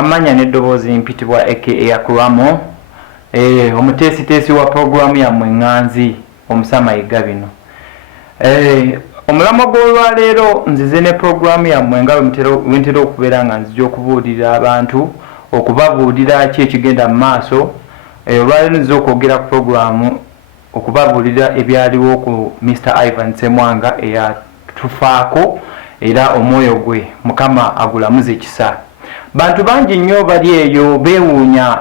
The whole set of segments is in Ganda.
amanya n'eddoboozi mpitibwa aka Akuramo omutesitesi wa programu ya mwenganzi omusama igabino omulamo gw'olwaleero nzize ne programu ya mwenga wentera okubeera nga nzija okubuulira abantu okubabuulira ki ekigenda mu maaso olwaleero nzize okwogera ku programu okubabuulira ebyaliwo ku Mr. Ivan Ssemwanga eyatufaako era omwoyo gwe mukama agulamuze ekisa. Bantu bangi nnyo bali eyo beewuunya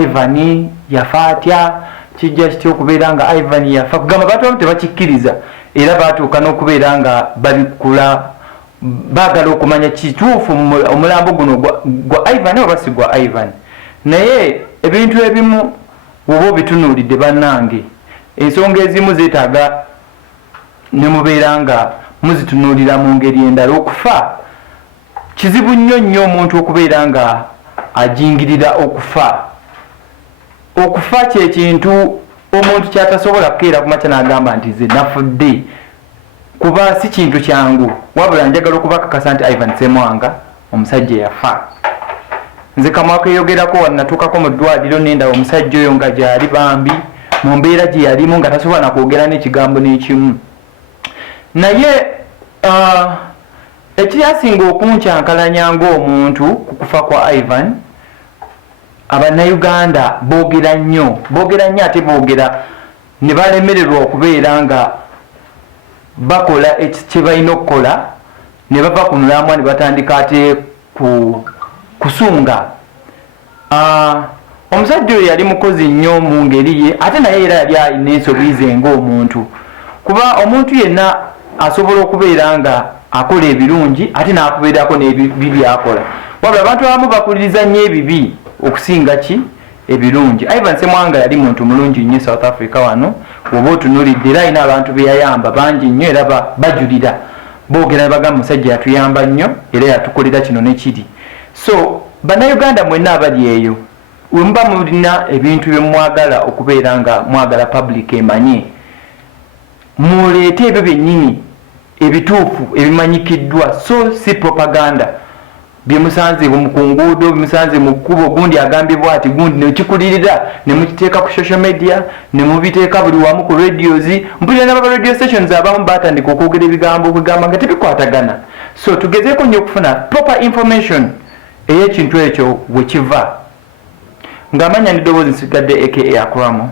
Ivan yafa atya kijja kitya okubeera nga Ivan yafa kugamba bantu abamu tebakikkiriza era baatuuka n'okubeera nga babikula baagala okumanya kituufu omulambo guno gwa Ivan oba si gwa Ivan. Naye ebintu ebimu bw'oba obitunuulidde bannange ensonga ezimu zeetaaga ne mubeera nga muzitunuulira mu ngeri endala. Okufa kizibu nnyo omuntu okubeera nga ajingirira okufa. Okufa kye kintu omuntu kyatasobola kukeera ku makya n'agamba nti nze nafudde, kuba si kintu kyangu, wabula njagala okubakakasa nti Ivan Ssemwanga omusajja yafa. Nze kamwakeeyogerako wannatuukako mu ddwaliro nendaba omusajja oyo nga gyali bambi mu mbeera gye yalimu nga tasobola na kwogera n'ekigambo n'ekimu. Naye ekyasinga okunkyankalanya ng'omuntu ku kufa kwa Ivan, Abannayuganda boogera nnyo ate boogera ne balemererwa okubeera nga bakola kye balina okukola ne bava ku mulamwa ne batandika ate kusunga. Omusajja oyo yali mukozi nnyo mu ngeri ye, ate naye era yali alina ensobi ze ng'omuntu, kuba omuntu yenna asobola okubeera nga akola ebirungi ate n'akubeerako n'ebibi akola, wabula abantu abamu bakuliriza nnyo ebibi okusinga ki ebirungi. Ivan Ssemwanga yali muntu mulungi nnyo South Africa wano, oba otunuulidde era alina abantu be yayamba bangi nnyo era bajulira boogera bagamba musajja yatuyamba nnyo era yatukolera kino ne kiri. So bannayuganda mwenna abali eyo wemuba mulina ebintu bye mwagala okubeera nga mwagala public emanye, muleete ebyo byennyini ebituufu ebimanyikiddwa, so si propaganda byemusanze ku nguudo byemusanze mu kkubo gundi agambibwa ati gundi nekikulirira ne mukiteeka ku social media ne mubiteeka buli wamu ku radios. Mpulira n'aba radio stations abamu batandika okwogera ebigambo okugamba nga tebikwatagana. So tugezeeko nnyo okufuna proper information ey'ekintu ekyo we kiva. Ng'amanya n'eddoboozi nsigadde aka Akuramo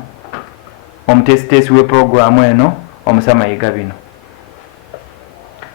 omutesitesi w'eprogramu eno omusama igabino.